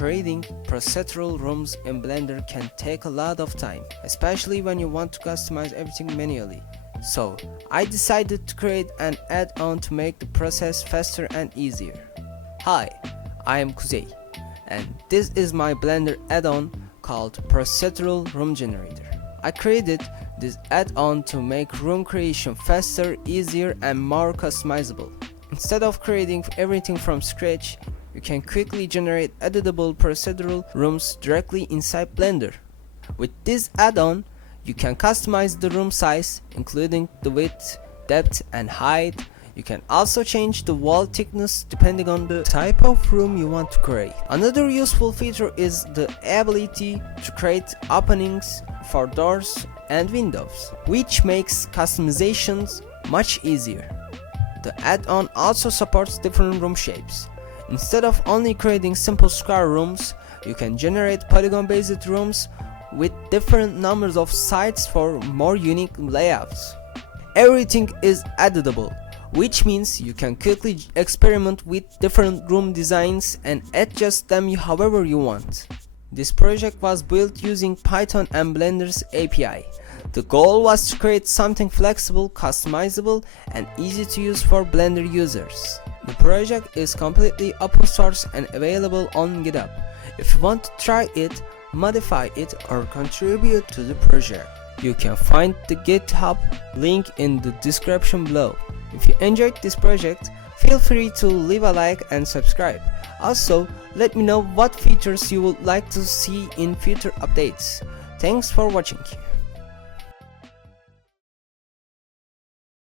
Creating procedural rooms in Blender can take a lot of time, especially when you want to customize everything manually. So, I decided to create an add-on to make the process faster and easier. Hi, I am Kuzey, and this is my Blender add-on called Procedural Room Generator. I created this add-on to make room creation faster, easier, and more customizable. Instead of creating everything from scratch, you can quickly generate editable procedural rooms directly inside Blender. With this add-on, you can customize the room size, including the width, depth, and height. You can also change the wall thickness depending on the type of room you want to create. Another useful feature is the ability to create openings for doors and windows, which makes customizations much easier. The add-on also supports different room shapes. Instead of only creating simple square rooms, you can generate polygon-based rooms with different numbers of sides for more unique layouts. Everything is editable, which means you can quickly experiment with different room designs and adjust them however you want. This project was built using Python and Blender's API. The goal was to create something flexible, customizable, and easy to use for Blender users. The project is completely open source and available on GitHub. If you want to try it, modify it, or contribute to the project, you can find the GitHub link in the description below. If you enjoyed this project, feel free to leave a like and subscribe. Also, let me know what features you would like to see in future updates. Thanks for watching.